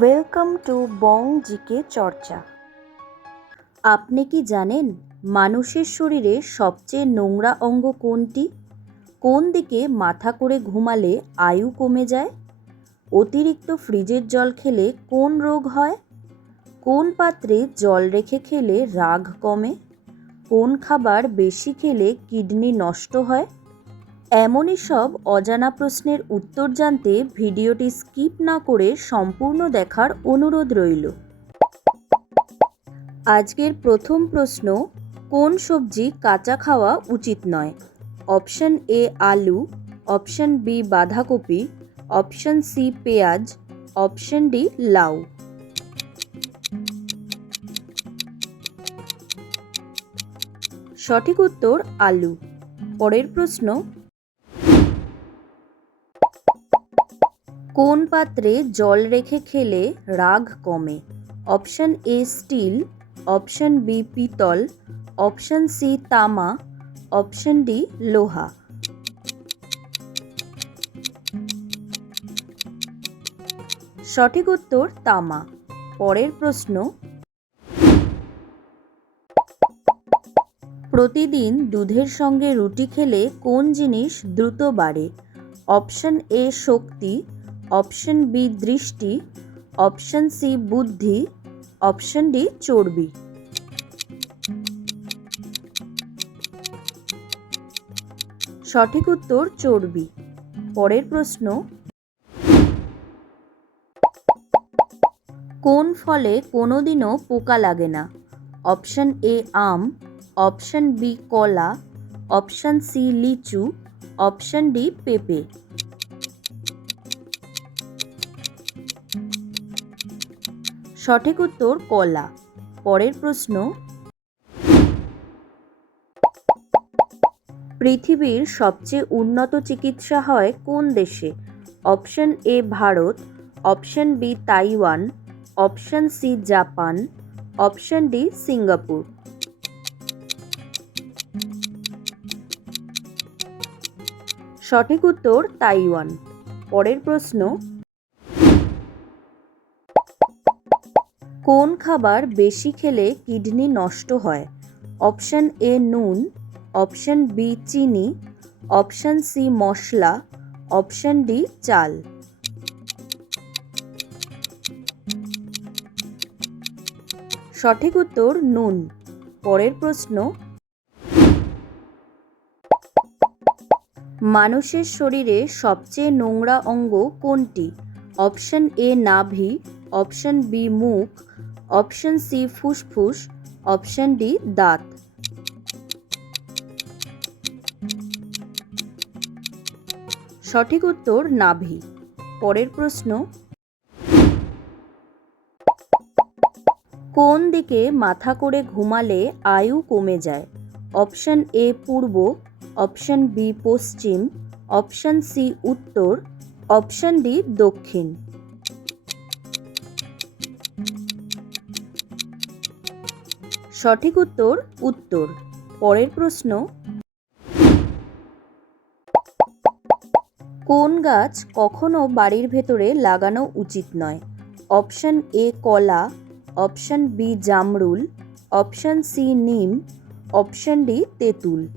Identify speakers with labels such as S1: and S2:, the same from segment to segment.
S1: Welcome to Bong GK চর্চা আপনি কি জানেন মানুষের শরীরে সবচেয়ে নোংরা অঙ্গ কোনটি? কোন দিকে মাথা করে ঘুমালে আয়ু কমে যায়? অতিরিক্ত ফ্রিজের জল খেলে কোন রোগ হয়? কোন পাত্রে জল রেখে খেলে রাগ কমে? কোন খাবার বেশি খেলে কিডনি নষ্ট হয়? এমনই সব অজানা প্রশ্নের উত্তর জানতে ভিডিওটি স্কিপ না করে সম্পূর্ণ দেখার অনুরোধ রইল। আজকের প্রথম প্রশ্ন, কোন সবজি কাঁচা খাওয়া উচিত নয়? অপশন এ আলু, অপশন বি বাঁধাকপি, অপশন সি পেঁয়াজ, অপশন ডি লাউ। সঠিক উত্তর আলু। পরের প্রশ্ন কোন পাত্রে জল রেখে খেলে রাগ কমে? Option A steel, option B পিতল, অপশন সি তামা, অপশন ডি লোহা। সঠিক উত্তর তামা। পরের প্রশ্ন। প্রতিদিন দুধের সঙ্গে রুটি খেলে কোন জিনিস দ্রুত বাড়ে? অপশন এ শক্তি অপশন বি দৃষ্টি, অপশন সি বুদ্ধি, অপশন ডি চর্বি। সঠিক উত্তর চর্বি। পরের প্রশ্ন, কোন ফলে কোনোদিনও পোকা লাগে না? অপশন এ আম, অপশন বি কলা, অপশন সি লিচু, অপশন ডি পেঁপে। সঠিক উত্তর কলা। পরের প্রশ্ন, পৃথিবীর সবচেয়ে উন্নত চিকিৎসা হয় কোন দেশে? Option A Bharat, option B Taiwan, option C Japan, option D Singapore. সঠিক উত্তর তাইওয়ান। পরের প্রশ্ন কোন খাবার বেশি খেলে কিডনি নষ্ট হয়? অপশন এ নুন, অপশন বি চিনি, অপশন সি মশলা, অপশন ডি চাল। সঠিক উত্তর নুন। পরের প্রশ্ন। মানুষের শরীরে সবচেয়ে নোংরা অঙ্গ কোনটি? অপশন এ নাভি, অপশন বি মুখ অপশন সি ফুসফুস, অপশন ডি দাঁত। সঠিক উত্তর নাভি। পরের প্রশ্ন, কোন দিকে মাথা করে ঘুমালে আয়ু কমে যায়? অপশন এ পূর্ব, অপশন বি পশ্চিম, অপশন সি উত্তর, অপশন ডি দক্ষিণ। সঠিক উত্তর উত্তর। পরের প্রশ্ন। কোন গাছ কখনো বাড়ির ভেতরে লাগানো উচিত নয়? অপশন এ কলা, অপশন বি জামরুল, অপশন সি নিম, অপশন ডি তেঁতুল।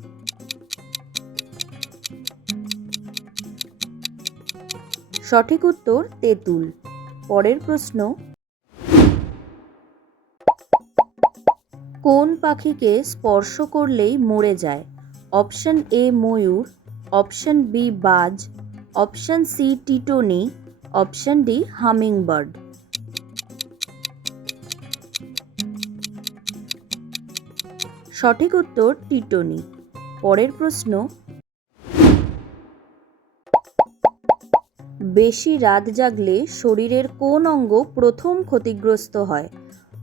S1: সঠিক উত্তর, তেঁতুল। পরের প্রশ্ন। কোন পাখিকে স্পর্শ করলেই মরে যায়? অপশন এ ময়ূর, অপশন বি বাজ, অপশন সি টিটনি, অপশন ডি হামিং বার্ড সঠিক উত্তর টিটনি। পরের প্রশ্ন, বেশি রাত জাগলে শরীরের কোন অঙ্গ প্রথম ক্ষতিগ্রস্ত হয়?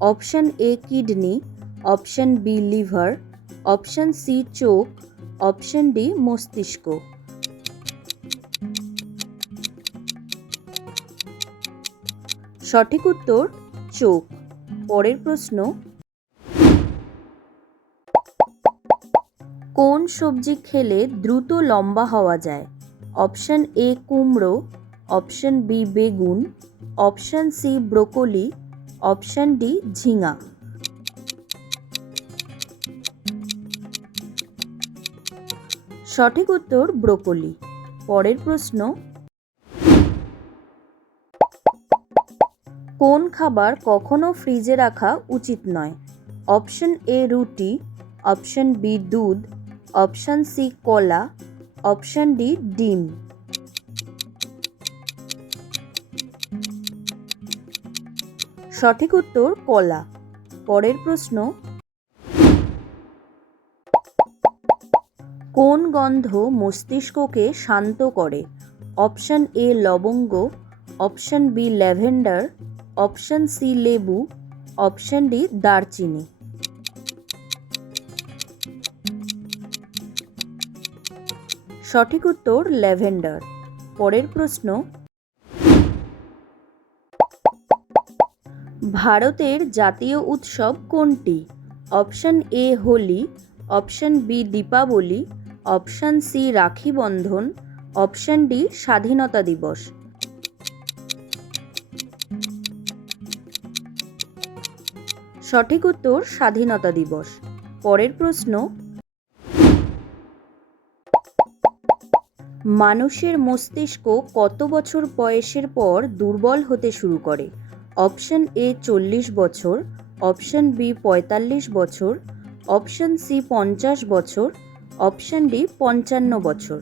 S1: Option A kidney option B liver, option C চোখ, অপশন ডি মস্তিষ্ক। সঠিক উত্তর, চোখ। পরের প্রশ্ন, কোন সবজি খেলে দ্রুত লম্বা হওয়া যায়? অপশন এ কুমড়ো, অপশন বি বেগুন, option C broccoli, option D ঝিঙা। সঠিক উত্তর ব্রোকলি। পরের প্রশ্ন, কোন খাবার কখনো ফ্রিজে রাখা উচিত নয়? অপশন এ রুটি, অপশন বি দুধ, অপশন সি কলা, অপশন ডি ডিম। সঠিক উত্তর কলা। পরের প্রশ্ন কোন গন্ধ মস্তিষ্ককে শান্ত করে? অপশন এ লবঙ্গ, option B lavender, option C লেবু, অপশন ডি দারচিনি। সঠিক উত্তর ল্যাভেন্ডার। পরের প্রশ্ন, ভারতের জাতীয় উৎসব কোনটি? Option A Holi, option B Dipabali option C, Rakhi Bandhan. Option D, স্বাধীনতা দিবস। সঠিক উত্তর, স্বাধীনতা দিবস। পরের প্রশ্ন, মানুষের মস্তিষ্ক কত বছর বয়সের পর দুর্বল হতে শুরু করে? অপশন এ, চল্লিশ বছর। অপশন বি, পঁয়তাল্লিশ বছর। অপশন সি, পঞ্চাশ বছর। অপশন ডি পঞ্চান্ন বছর।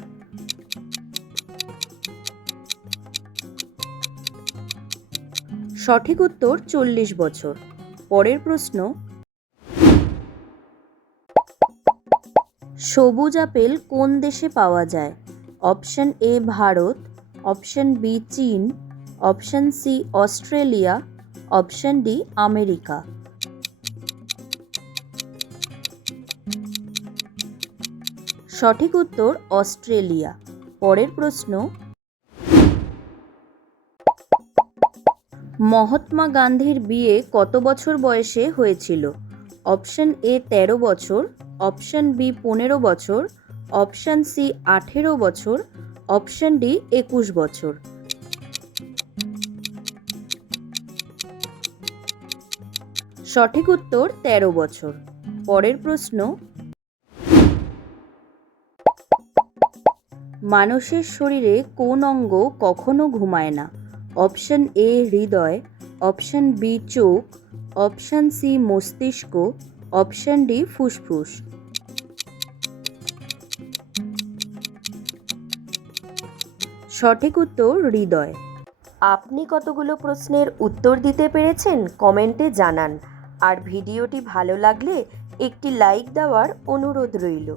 S1: সঠিক উত্তর, চল্লিশ বছর। পরের প্রশ্ন, সবুজ আপেল কোন দেশে পাওয়া যায়? Option A, Bharat, option B, Chin, option C, Australia, option D, America. সঠিক উত্তর অস্ট্রেলিয়া। পরের প্রশ্ন, মহাত্মা গান্ধীর বিয়ে কত বছর বয়সে হয়েছিল? অপশন এ তেরো বছর, অপশন বি পনেরো বছর, অপশন সি আঠেরো বছর, অপশন ডি একুশ বছর। সঠিক উত্তর তেরো বছর। পরের প্রশ্ন মানুষের শরীরে কোন অঙ্গ কখনো ঘুমায় না। অপশন এ, হৃদয়। অপশন বি, চোখ। অপশন সি, মস্তিষ্ক। অপশন ডি, ফুসফুস। সঠিক উত্তর, হৃদয়। আপনি কতগুলো প্রশ্নের উত্তর দিতে পেরেছেন কমেন্টে জানান। আর ভিডিওটি ভালো লাগলে একটি লাইক দেওয়ার অনুরোধ রইল।